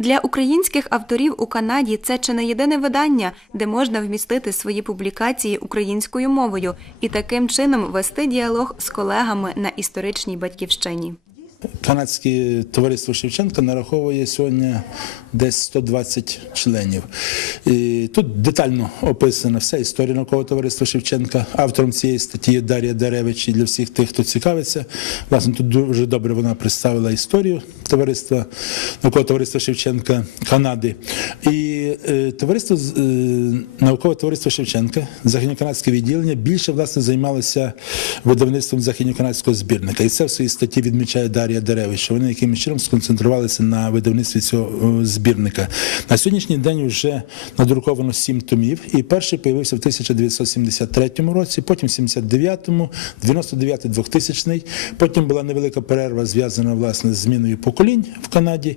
Для українських авторів у Канаді це чи не єдине видання, де можна вмістити свої публікації українською мовою і таким чином вести діалог з колегами на історичній батьківщині. Канадське товариство Шевченка нараховує сьогодні десь 120 членів. І тут детально описана вся історія наукового товариства Шевченка. Автором цієї статті є Дар'я Даревич. І для всіх тих, хто цікавиться, власне, тут дуже добре вона представила історію товариства наукового товариства Шевченка Канади. І е, товариство е, наукове товариство Шевченка, західноканадське відділення, більше власне займалося видавництвом західноканадського збірника. І це в своїй статті відмічає Дар'я Деревич, що вони якимось чином сконцентрувалися на видавництві цього е, збірника. На сьогоднішній день вже надруковано сім томів, і перший появився в 1973 році, потім в 79-му, 99-й, 2000-й. Потім була невелика перерва, зв'язана власне з зміною поколінь в Канаді.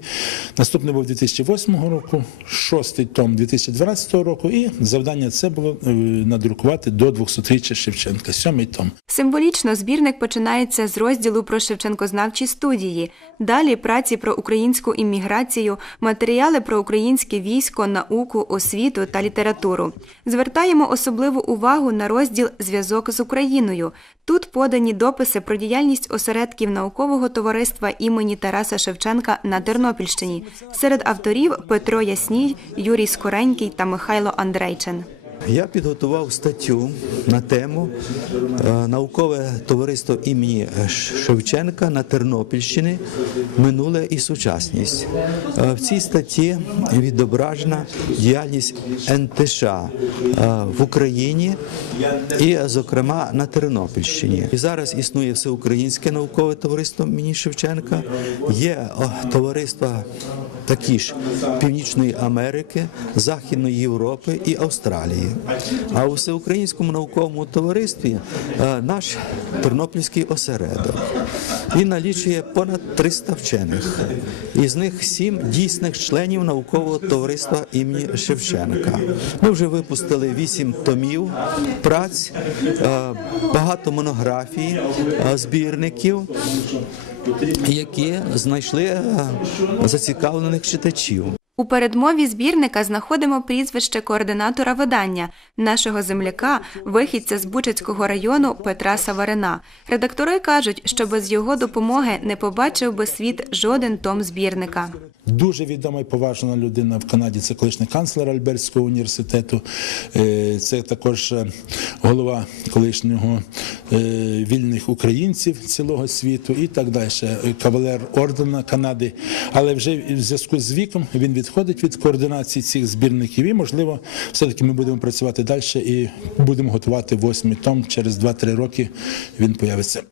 Наступний був 2008 року, шостий том 2012 року, і завдання це було е, надрукувати до 200-річчя Шевченка, сьомий том. Символічно збірник починається з розділу про Шевченкознавчі студії. Далі праці про українську імміграцію, матеріали про українське військо, науку, освіту та літературу. Звертаємо особливу увагу на розділ Зв'язок з Україною. Тут подані дописи про діяльність осередків наукового товариства імені Тараса Шевченка на Тернопільщині. Серед авторів Петро Ясній, Юрій Скоренький та Михайло Андрейчен. Я підготував статтю на тему е, наукове товариство імені Шевченка на Тернопільщині минуле і сучасність. Е, В цій статті відображена діяльність НТШ е, в Україні і, зокрема, на Тернопільщині. І зараз існує всеукраїнське наукове товариство імені Шевченка. Є товариства такі ж Північної Америки, Західної Європи і Австралії. А у всеукраїнському науковому товаристві е, наш тернопільський осередок. Він налічує понад 300 вчених, із них сім дійсних членів наукового товариства імені Шевченка. Ми вже випустили вісім томів праць, е, багато монографій, е, збірників які знайшли зацікавлених читачів. У передмові збірника знаходимо прізвище координатора видання, нашого земляка, вихідця з Бучацького району Петра Саварина. Редактори кажуть, що без його допомоги не побачив би світ жоден том збірника. Дуже відома і поважна людина в Канаді. Це колишній канцлер Альбертського університету. Е, Це також е, голова колишнього е, вільних українців цілого світу і так далі. Кавалер ордена Канади. Але вже в зв'язку з віком він відходить від координації цих збірників. І можливо, все-таки ми будемо працювати далі і будемо готувати восьмий том. Через 2-3 роки він появиться.